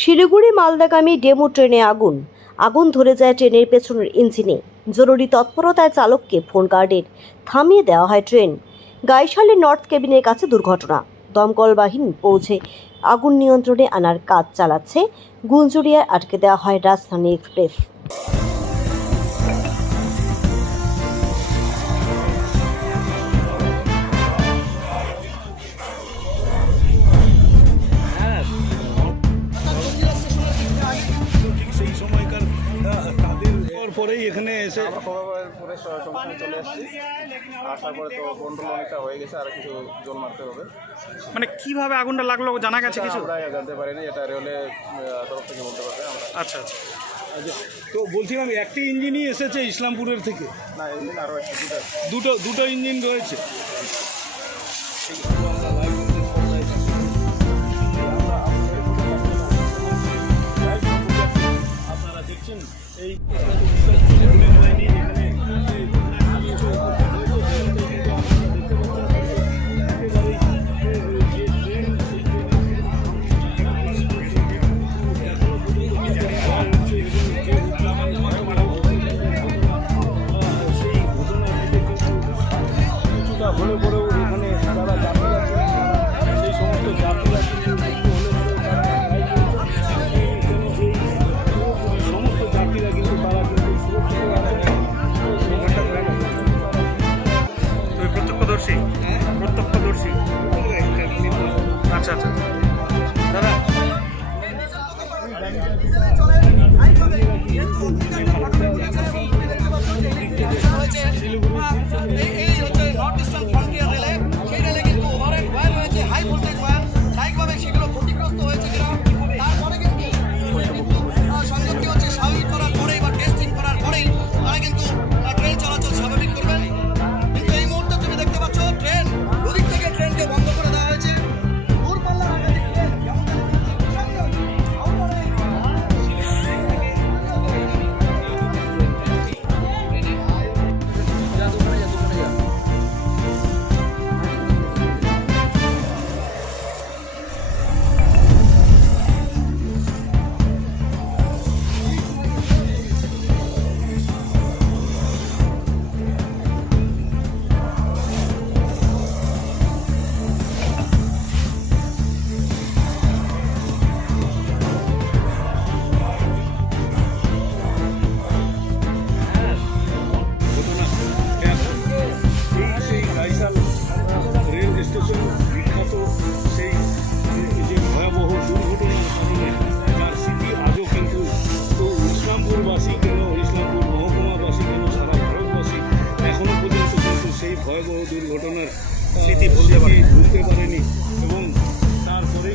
Siliguri মালদাগামী demo ট্রেনে আগুন। আগুন ধরে যায় ট্রেনের পেছনের ইঞ্জিনে। জরুরি তৎপরতায় চালককে ফোন গার্ডের। থামিয়ে দেওয়া হয় ট্রেন। গাইশালে নর্থ কেবিনের কাছে দুর্ঘটনা। দমকল বাহিনী পৌঁছে আগুন নিয়ন্ত্রণে আনার কাজ চালাচ্ছে, গুঞ্জুরিয়ায় আটকে দেওয়া হয় রাজধানী এক্সপ্রেস। পরেই এখানে এসে আমরা পরে চলে আসছি। আসার পরে তো কন্ট্রোল অনেকটা হয়ে গেছে আর কিছু জল মারতে হবে। মানে কীভাবে আগুনটা লাগল জানা গেছে কিছু? আমরা জানতে পারিনি এটা রেলে তরফ থেকে বলতে পারবে আমরা। আচ্ছা আচ্ছা। আচ্ছা, তো বলছিলাম একটি ইঞ্জিনই এসেছে ইসলামপুরের থেকে? না আরও একটা দুটো। দুটো দুটো ইঞ্জিন রয়েছে। আপনারা এখানে যারা যাত্রীরা ছিলেন, সেই সমস্ত যাত্রীরা কিন্তু একটু হলে তারা লড়াই করছে। এই এখানে এই পুরোপুরি সমস্ত যাত্রীরা কিন্তু তারা কিন্তু সুরক্ষিত তুমি প্রত্যক্ষদর্শী? প্রত্যক্ষদর্শী? আচ্ছা আচ্ছা। দাদা। কিন্তু সেই ভয়াবহ দুর্ঘটনার স্মৃতি ভুলতে পারেনি। এবং তারপরে